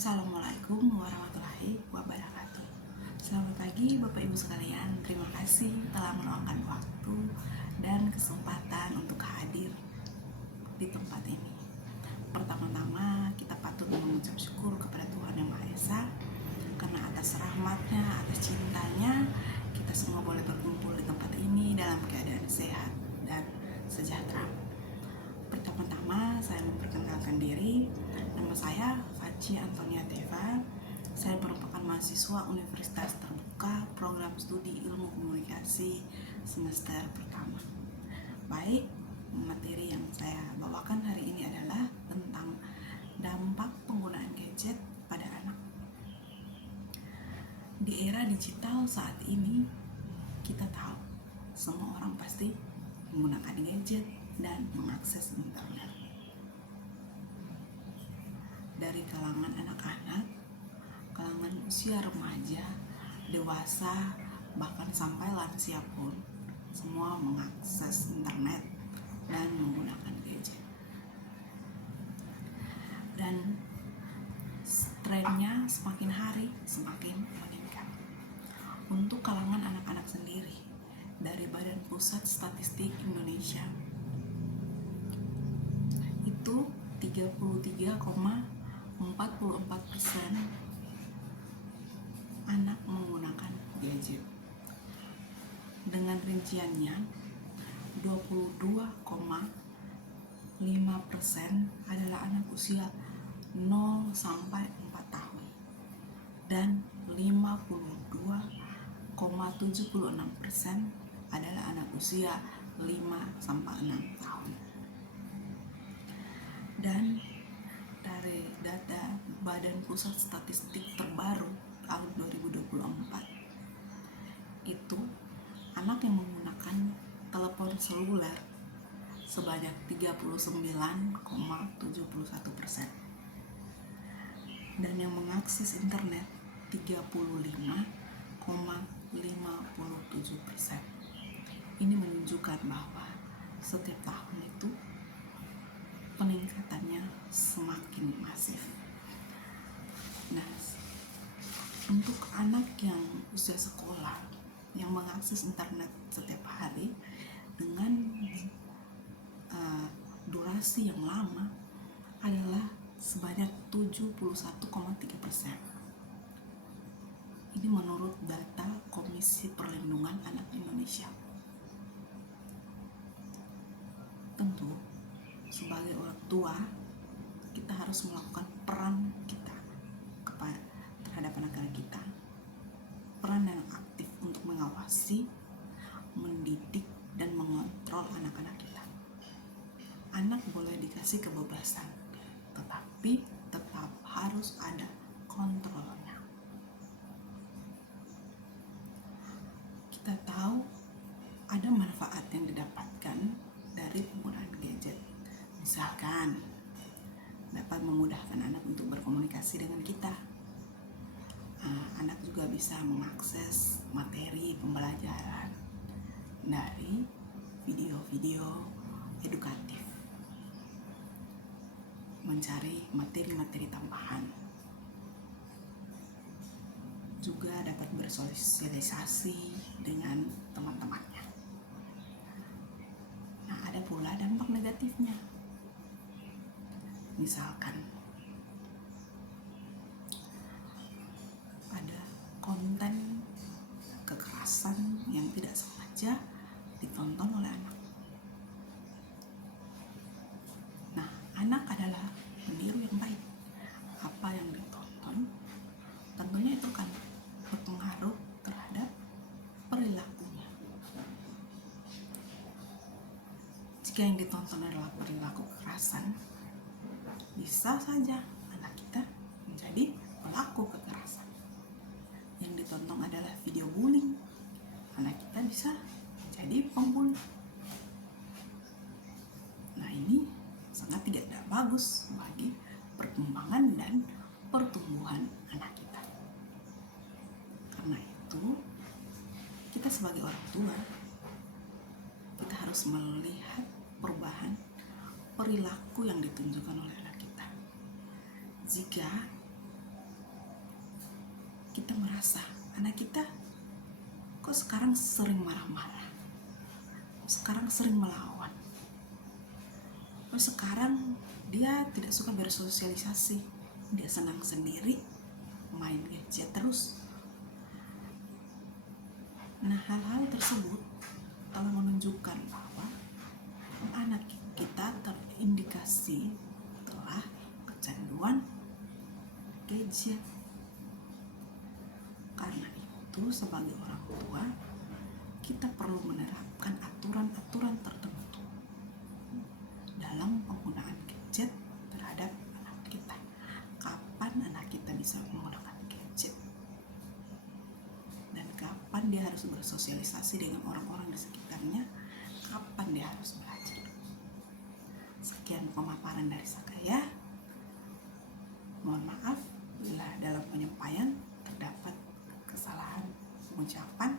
Assalamualaikum warahmatullahi wabarakatuh. Selamat pagi Bapak Ibu sekalian. Terima kasih telah meluangkan waktu dan kesempatan untuk hadir di tempat ini. Pertama-tama kita patut mengucap syukur kepada Tuhan Yang Maha Esa, karena atas rahmatnya, atas cintanya, kita semua boleh berkumpul di tempat ini dalam keadaan sehat dan sejahtera. Pertama-tama saya memperkenalkan diri. Nama saya Faci Antonia Teva. Saya merupakan mahasiswa Universitas Terbuka Program Studi Ilmu Komunikasi semester pertama. Baik, materi yang saya bawakan hari ini adalah tentang dampak penggunaan gadget pada anak. Di era digital saat ini, kita tahu semua orang pasti menggunakan gadget dan mengakses internet. Dari kalangan anak-anak, kalangan usia remaja, dewasa, bahkan sampai lansia pun semua mengakses internet dan menggunakan gadget. Dan trennya semakin hari semakin meningkat. Untuk kalangan anak-anak sendiri, dari Badan Pusat Statistik Indonesia, itu 33,44% anak menggunakan gadget. Dengan rinciannya 22,5% adalah anak usia 0 sampai 4 tahun dan 52,76% adalah anak usia 5 sampai 6 tahun. Dan dari data Badan Pusat Statistik terbaru tahun 2024, itu anak yang menggunakan telepon seluler sebanyak 39,71% dan yang mengakses internet 35,57%. Ini menunjukkan bahwa setiap tahun itu peningkatannya semakin masif. Nah, untuk anak yang usia sekolah yang mengakses internet setiap hari dengan durasi yang lama adalah sebanyak 71,3%. Ini menurut data Komisi Perlindungan Anak Indonesia. Tentu sebagai orang tua, kita harus melakukan peran kita terhadap anak-anak kita, peran yang aktif untuk mengawasi, mendidik, dan mengontrol anak-anak kita. Anak boleh dikasih kebebasan, tetapi tetap harus ada kontrolnya. Kita tahu ada manfaat yang didapatkan dari penggunaan gadget. Misalkan dapat memudahkan anak untuk berkomunikasi dengan kita. Anak juga bisa mengakses materi pembelajaran dari video-video edukatif, mencari materi-materi tambahan, juga dapat bersosialisasi dengan teman-temannya. Nah, ada pula dampak negatifnya. Misalkan ada konten kekerasan yang tidak sengaja ditonton oleh anak. Nah, anak adalah peniru yang baik. Apa yang ditonton tentunya itu kan berpengaruh terhadap perilakunya. Jika yang ditonton adalah perilaku kekerasan, bisa saja anak kita menjadi pelaku kekerasan. Yang ditonton adalah video bullying, anak kita bisa menjadi pembuli. Nah, ini sangat tidak bagus bagi perkembangan dan pertumbuhan anak kita. Karena itu, kita sebagai orang tua, kita harus melihat perubahan perilaku yang ditunjukkan oleh anak kita. Jika kita merasa anak kita kok sekarang sering marah-marah, sekarang sering melawan, kok sekarang dia tidak suka bersosialisasi, dia senang sendiri, main gadget terus. Nah, hal-hal tersebut telah menunjukkan bahwa anak kita terindikasi telah kecanduan gadget. Karena itu, sebagai orang tua, kita perlu menerapkan aturan-aturan tertentu dalam penggunaan gadget terhadap anak kita. Kapan anak kita bisa menggunakan gadget dan kapan dia harus bersosialisasi dengan orang-orang di sekitarnya, kapan dia harus belajar. Sekian pemaparan dari saya. Mohon maaf bila dalam penyampaian terdapat kesalahan pengucapan.